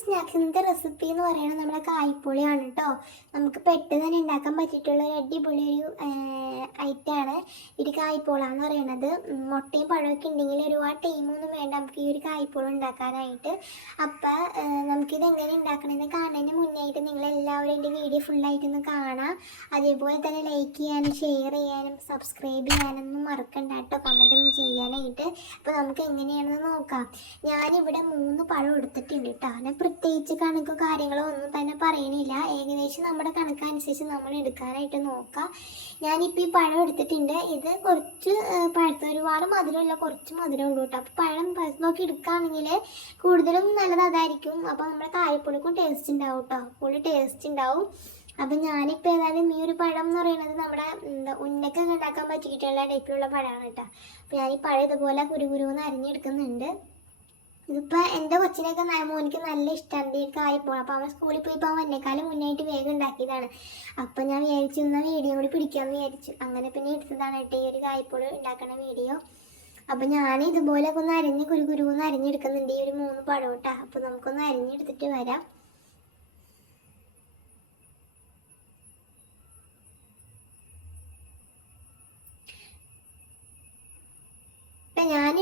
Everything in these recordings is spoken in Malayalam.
സ്നാക്സിന്റെ റെസിപ്പി എന്ന് പറയുന്നത് നമ്മുടെ കായ്പൊളിയാണ് കേട്ടോ നമുക്ക് പെട്ടെന്ന് തന്നെ ഉണ്ടാക്കാൻ പറ്റിയിട്ടുള്ള ഒരു അടിപൊളി ഒരു ഐറ്റമാണ് ഒരു കായ്പോളാന്ന് പറയുന്നത്. മുട്ടയും പഴമൊക്കെ ഉണ്ടെങ്കിൽ ഒരുപാട് ടൈമൊന്നും വേണ്ട നമുക്ക് ഈ ഒരു കായ്പോള ഉണ്ടാക്കാനായിട്ട്. അപ്പോൾ നമുക്കിത് എങ്ങനെ ഉണ്ടാക്കണമെന്ന് കാണുന്നതിന് മുന്നായിട്ട് നിങ്ങൾ എല്ലാവരും എന്റെ വീഡിയോ ഫുള്ളായിട്ടൊന്ന് കാണാം. അതേപോലെ തന്നെ ലൈക്ക് ചെയ്യാനും ഷെയർ ചെയ്യാനും സബ്സ്ക്രൈബ് ചെയ്യാനൊന്നും മറക്കണ്ട കേട്ടോ കമന്റ് ഒന്നും ചെയ്യാനായിട്ട്. അപ്പോൾ നമുക്ക് എങ്ങനെയാണെന്ന് നോക്കാം. ഞാനിവിടെ മൂന്ന് പഴം എടുത്തിട്ടുണ്ട് കേട്ടോ പ്രത്യേകിച്ച് കണക്കോ കാര്യങ്ങളോ ഒന്നും തന്നെ പറയണില്ല. ഏകദേശം നമ്മുടെ കണക്കനുസരിച്ച് നമ്മൾ എടുക്കാനായിട്ട് നോക്കാം. ഞാനിപ്പോൾ ഈ പഴം എടുത്തിട്ടുണ്ട്. ഇത് കുറച്ച് പഴുത്ത ഒരുപാട് മധുരമില്ല കുറച്ച് മധുരം ഉള്ളൂ കേട്ടോ. അപ്പോൾ പഴം നോക്കി എടുക്കുകയാണെങ്കിൽ കൂടുതലും നല്ലത് അതായിരിക്കും. അപ്പോൾ നമ്മുടെ കായപ്പൊളിക്കും ടേസ്റ്റ് ഉണ്ടാവും കേട്ടോ. പുളി ടേസ്റ്റ് ഉണ്ടാവും. അപ്പം ഞാനിപ്പോൾ ഏതായാലും ഈ ഒരു പഴം എന്ന് പറയുന്നത് നമ്മുടെ എന്താ ഉന്നക്ക ഉണ്ടാക്കാൻ പറ്റിയിട്ടുള്ള ടൈപ്പിലുള്ള പഴമാണ് കേട്ടോ. അപ്പോൾ ഞാൻ ഈ പഴം ഇതുപോലെ കുരുകുരുന്ന് അരിഞ്ഞെടുക്കുന്നുണ്ട്. ഇതിപ്പോൾ എന്റെ കൊച്ചിനൊക്കെ മോനിക്ക് നല്ല ഇഷ്ടമാണ് ഈ കായപ്പോൾ അപ്പോൾ അവൻ സ്കൂളിൽ പോയി ഇപ്പോൾ അവൻ എന്നെക്കാളും മുന്നായിട്ട് വേഗം ഉണ്ടാക്കിയതാണ്. അപ്പോൾ ഞാൻ വിചാരിച്ചു ഇന്ന വീഡിയോ കൂടി പിടിക്കാമെന്ന് വിചാരിച്ചു. അങ്ങനെ പിന്നെ എടുത്തതാണ് കേട്ടോ. ഈ ഒരു കായ്പോൾ ഉണ്ടാക്കണ വീഡിയോ അപ്പോൾ ഞാൻ ഇതുപോലെയൊക്കെ ഒന്ന് അരിഞ്ഞ് കുരു കുരുന്ന് അരിഞ്ഞെടുക്കുന്നുണ്ട്. ഈ ഒരു മൂന്ന് പടം കേട്ടോ അപ്പോൾ നമുക്കൊന്ന് അരിഞ്ഞെടുത്തിട്ട് വരാം.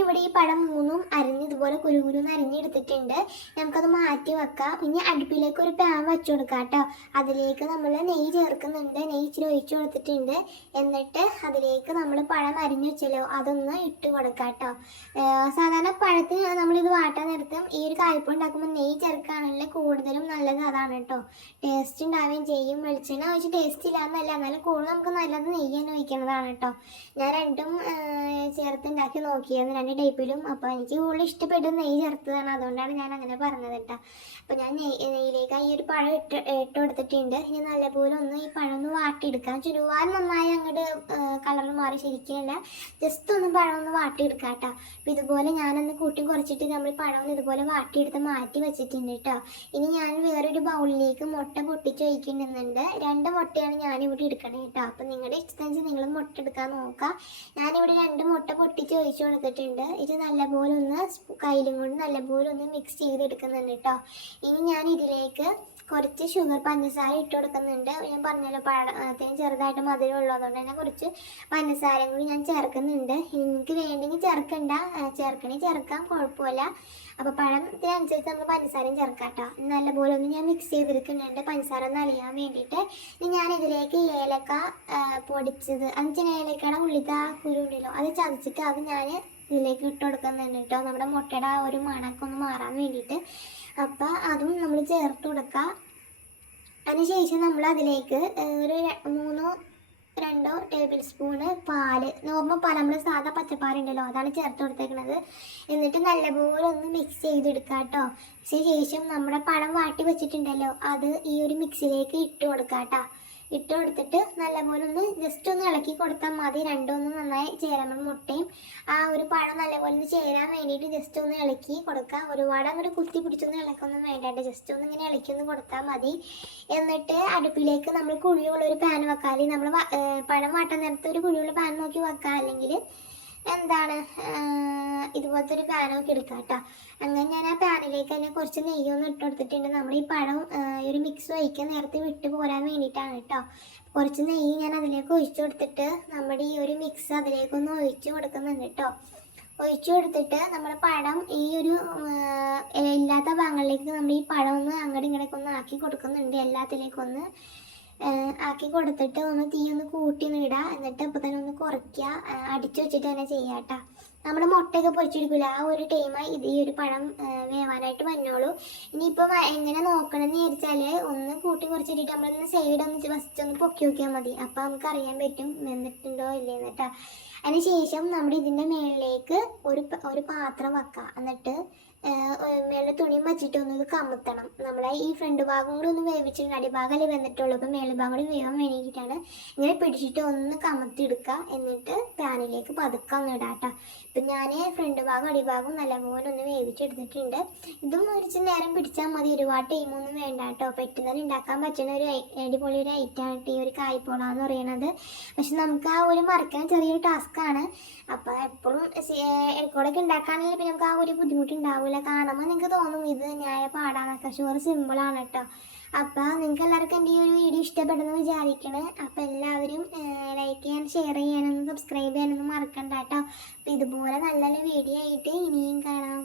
ഞാനിവിടെ ഈ പഴം മൂന്നും അരിഞ്ഞ് ഇതുപോലെ കുരുകുരുന്ന് അരിഞ്ഞെടുത്തിട്ടുണ്ട്. നമുക്കത് മാറ്റി വെക്കാം. ഇനി അടുപ്പിലേക്ക് ഒരു പാൻ വെച്ചു കൊടുക്കാം കേട്ടോ. അതിലേക്ക് നമ്മൾ നെയ്യ് ചേർക്കുന്നുണ്ട്. നെയ്യ് ഇച്ചിരി ഒഴിച്ചു കൊടുത്തിട്ടുണ്ട്. എന്നിട്ട് അതിലേക്ക് നമ്മൾ പഴം അരിഞ്ഞു വെച്ചല്ലോ അതൊന്ന് ഇട്ട് കൊടുക്കാം കേട്ടോ. സാധാരണ പഴത്തിന് നമ്മളിത് വാട്ടാൻ നിർത്തും ഈ ഒരു കായ്പ ഉണ്ടാക്കുമ്പോൾ നെയ്യ് ചേർക്കുകയാണെങ്കിൽ കൂടുതലും നല്ലത്. അതാണ് കേട്ടോ. ടേസ്റ്റ് ഉണ്ടാവുകയും ചെയ്യും. വെളിച്ചെണ്ണ ഒഴിച്ച് ടേസ്റ്റ് ഇല്ല എന്നല്ല എന്നാലും കൂടുതൽ നമുക്ക് നല്ലത് നെയ്യ് തന്നെ ഒഴിക്കുന്നതാണ് കേട്ടോ. ഞാൻ രണ്ടും ആ, ചേർത്ത് ഉണ്ടാക്കി നോക്കിയായിരുന്നു രണ്ട് ടൈപ്പിലും. അപ്പോൾ എനിക്ക് കൂടുതൽ ഇഷ്ടപ്പെട്ടത് നെയ്യ് ചേർത്തതാണ്. അതുകൊണ്ടാണ് ഞാൻ അങ്ങനെ പറഞ്ഞത് കേട്ടോ. അപ്പോൾ ഞാൻ നെയ്യ് നെയ്യിലേക്ക് ഈ ഒരു പഴം ഇട്ട് ഇട്ട് കൊടുത്തിട്ടുണ്ട്. ഇനി നല്ലപോലെ ഒന്ന് ഈ പഴം ഒന്ന് വാട്ടിയെടുക്കാം. ചുരുവാൻ നന്നായി അങ്ങോട്ട് കളർ മാറി ശരിക്കില്ല ജസ്റ്റ് ഒന്ന് പഴം ഒന്ന് വാട്ടിയെടുക്കാം കേട്ടോ. അപ്പോൾ ഇതുപോലെ ഞാനൊന്ന് കൂട്ടി കുറച്ചിട്ട് നമ്മൾ പഴം ഒന്ന് ഇതുപോലെ വാട്ടിയെടുത്ത് മാറ്റി വെച്ചിട്ടുണ്ട് കേട്ടോ. ഇനി ഞാൻ വേറൊരു ബൗളിലേക്ക് മുട്ട പൊട്ടിച്ച് വയ്ക്കുന്നുണ്ട് രണ്ട് മുട്ടയാണ് ഞാനിവിടെ എടുക്കണേ കേട്ടോ. അപ്പം നിങ്ങളുടെ ഇഷ്ടത്തിനനുസരിച്ച് നിങ്ങൾ മുട്ട എടുക്കാൻ നോക്കാം. ഞാനിവിടെ രണ്ട് മുട്ട പൊട്ടിച്ച് ഒഴിച്ച് കൊടുത്തിട്ടുണ്ട്. ഇത് നല്ലപോലെ ഒന്ന് കയ്യിലും കൊണ്ട് നല്ലപോലെ ഒന്ന് മിക്സ് ചെയ്തെടുക്കുന്നുണ്ട് കേട്ടോ ഇനി ഞാൻ ഇതിലേക്ക് കുറച്ച് ഷുഗർ പഞ്ചസാര ഇട്ട് കൊടുക്കുന്നുണ്ട്. ഞാൻ പറഞ്ഞല്ലോ പഴത്തിന് ചെറുതായിട്ട് മധുരം ഉള്ളതുകൊണ്ട് തന്നെ കുറച്ച് പഞ്ചസാരയും കൂടി ഞാൻ ചേർക്കുന്നുണ്ട്. എനിക്ക് വേണ്ടെങ്കിൽ ചേർക്കണ്ട. ചേർക്കണേ ചേർക്കാം. കുഴപ്പമില്ല. അപ്പോൾ പഴത്തിനനുസരിച്ച് നമ്മൾ പഞ്ചസാരയും ചേർക്കാം കേട്ടോ. നല്ലപോലെ ഒന്ന് ഞാൻ മിക്സ് ചെയ്തെടുക്കുന്നുണ്ട് പഞ്ചസാര ഒന്ന് അലിയാൻ വേണ്ടിയിട്ട്. ഞാൻ ഇതിലേക്ക് ഏലക്ക പൊടിച്ചത്. അഞ്ചിന് ഏലക്കയുടെ ഉള്ളിത്തെ ആ കുരുണ്ടല്ലോ അത് ചതച്ചിട്ട് അത് ഞാൻ ഇതിലേക്ക് ഇട്ട് കൊടുക്കുന്നുണ്ട് കേട്ടോ. നമ്മുടെ മുട്ടയുടെ ആ ഒരു മണമൊക്കെ ഒന്ന് മാറാൻ വേണ്ടിയിട്ട്. അപ്പോൾ അതും നമ്മൾ ചേർത്ത് കൊടുക്കുക അതിനുശേഷം നമ്മൾ അതിലേക്ക് ഒരു മൂന്നോ രണ്ടോ ടേബിൾ സ്പൂണ് പാൽ. നോർമൽ പാൽ നമ്മൾ സാധാ പച്ചപ്പാലുണ്ടല്ലോ അതാണ് ചേർത്ത് കൊടുത്തേക്കുന്നത് എന്നിട്ട് നല്ലപോലെ ഒന്ന് മിക്സ് ചെയ്തെടുക്കുക കേട്ടോ. ശേഷം നമ്മുടെ പഴം വാട്ടി വെച്ചിട്ടുണ്ടല്ലോ അത് ഈ ഒരു മിക്സിലേക്ക് ഇട്ട് കൊടുക്കുക കേട്ടോ. ഇട്ട് കൊടുത്തിട്ട് നല്ലപോലെ ഒന്ന് ജസ്റ്റ് ഒന്ന് ഇളക്കി കൊടുത്താൽ മതി. രണ്ടും ഒന്ന് നന്നായി ചേരാൻ മുട്ടയും. ആ ഒരു പഴം നല്ലപോലെ ഒന്ന് ചേരാൻ വേണ്ടിയിട്ട് ജസ്റ്റ് ഒന്ന് ഇളക്കി കൊടുക്കാം. ഒരുപാട് അങ്ങോട്ട് കുത്തി പിടിച്ചൊന്നും ഇളക്കൊന്നും വേണ്ടായിട്ട് ജസ്റ്റ് ഒന്ന് ഇങ്ങനെ ഇളക്കി ഒന്ന് കൊടുത്താൽ മതി. എന്നിട്ട് അടുപ്പിലേക്ക് നമ്മൾ കുഴിയുള്ള ഒരു പാൻ വെക്കാൽ നമ്മൾ പഴം വാട്ടാൻ നേരത്തെ ഒരു കുഴിയുള്ള പാൻ നോക്കി വെക്കാം. അല്ലെങ്കിൽ എന്താണ് ഇതുപോലത്തെ ഒരു പാനൊക്കെ എടുക്കാം കേട്ടോ അങ്ങനെ ഞാൻ ആ പാനിലേക്ക് തന്നെ കുറച്ച് നെയ്യൊന്ന് ഇട്ട് കൊടുത്തിട്ടുണ്ട്. നമ്മൾ ഈ പഴം ഒരു മിക്സ് ഒഴിക്കാൻ നേരത്തെ വിട്ട് പോരാൻ വേണ്ടിയിട്ടാണ് കേട്ടോ. കുറച്ച് നെയ്യ് ഞാൻ അതിലേക്ക് ഒഴിച്ചു കൊടുത്തിട്ട് നമ്മുടെ ഈ ഒരു മിക്സ് അതിലേക്കൊന്ന് ഒഴിച്ചു കൊടുക്കുന്നുണ്ട് കേട്ടോ. ഒഴിച്ചു കൊടുത്തിട്ട് നമ്മൾ പഴം ഈ ഒരു ഇല്ലാത്ത ഭാഗങ്ങളിലേക്ക് നമ്മൾ ഈ പഴം ഒന്ന് അങ്ങോട്ടും ഇങ്ങോട്ടേക്കൊന്ന് ആക്കി കൊടുക്കുന്നുണ്ട് എല്ലാത്തിലേക്കും ഒന്ന്. ആഹ് ആക്കി കൊടുത്തിട്ട് ഒന്ന് തീ ഒന്ന് കൂട്ടി നീടാ എന്നിട്ട് ഇപ്പം തന്നെ ഒന്ന് കുറയ്ക്കുക അടിച്ചു വെച്ചിട്ട് തന്നെ ചെയ്യാം കേട്ടോ. നമ്മുടെ മുട്ടയൊക്കെ പൊരിച്ചെടുക്കില്ല ആ ഒരു ടൈം ഇത് ഈ ഒരു പഴം വേവാനായിട്ട് വന്നോളൂ. ഇനിയിപ്പോൾ എങ്ങനെ നോക്കണമെന്ന് വിചാരിച്ചാൽ ഒന്ന് കൂട്ടി കുറച്ചിട്ട് നമ്മളൊന്ന് സൈഡ് ഒന്ന് ഫസ്റ്റ് ഒന്ന് പൊക്കി നോക്കിയാൽ മതി. അപ്പോൾ നമുക്ക് അറിയാൻ പറ്റും വെന്തിട്ടുണ്ടോ ഇല്ലേന്ന് കേട്ടോ. അതിനുശേഷം നമ്മുടെ ഇതിന്റെ മേളിലേക്ക് ഒരു ഒരു പാത്രം വെക്കുക എന്നിട്ട് മേളിൽ തുണി വച്ചിട്ട് ഇത് കമത്തണം. നമ്മളെ ഈ ഫ്രണ്ട് ഭാഗം കൂടി ഒന്ന് വേവിച്ചിട്ട് അടിഭാഗമല്ലേ വന്നിട്ടുള്ളൂ. അപ്പോൾ മേളിൽ ഭാഗം കൂടി വേവാൻ വേണ്ടിയിട്ടാണ് ഇങ്ങനെ പിടിച്ചിട്ട് ഒന്ന് കമത്തി എടുക്കുക എന്നിട്ട് പാനിലേക്ക് പതുക്കെ ഒന്ന് ഇടാട്ടോ ഇപ്പം ഞാൻ ഫ്രണ്ട് ഭാഗം അടിഭാഗം നല്ലപോലെ ഒന്ന് വേവിച്ചെടുത്തിട്ടുണ്ട്. ഇതും ഒരു നേരം പിടിച്ചാൽ മതി. ഒരുപാട് ടൈമൊന്നും വേണ്ട കേട്ടോ പെട്ടെന്ന് ഉണ്ടാക്കാൻ പറ്റുന്ന ഒരു അടിപൊളി ഒരു ഐറ്റമാണ് ഈ ഒരു കായ്പോള എന്ന് പറയുന്നത് പക്ഷെ നമുക്ക് ആ ഒരു മറക്കാൻ ചെറിയൊരു ടാസ്ക്കാണ് അപ്പോൾ എപ്പോഴും ഇടയ്ക്കൂടെയൊക്കെ ഉണ്ടാക്കുകയാണെങ്കിൽ പിന്നെ നമുക്ക് ആ ഒരു ബുദ്ധിമുട്ട് ഉണ്ടാവില്ല കാണുമ്പോൾ നിങ്ങൾക്ക് തോന്നും ഇത് ന്യായ പാടാന്നൊക്കെ. ഷുവർ സിമ്പിളാണ് കേട്ടോ അപ്പോൾ നിങ്ങൾക്ക് എല്ലാവർക്കും എന്റെ ഈ ഒരു വീഡിയോ ഇഷ്ടപ്പെടുന്നു വിചാരിക്കണേ. അപ്പോൾ എല്ലാവരും ലൈക്ക് ചെയ്യാൻ ഷെയർ ചെയ്യാനൊന്നും സബ്സ്ക്രൈബ് ചെയ്യാനൊന്നും മറക്കണ്ട കേട്ടോ അപ്പോൾ ഇതുപോലെ നല്ലൊരു നല്ല വീഡിയോ ആയിട്ട് ഇനിയും കാണാം.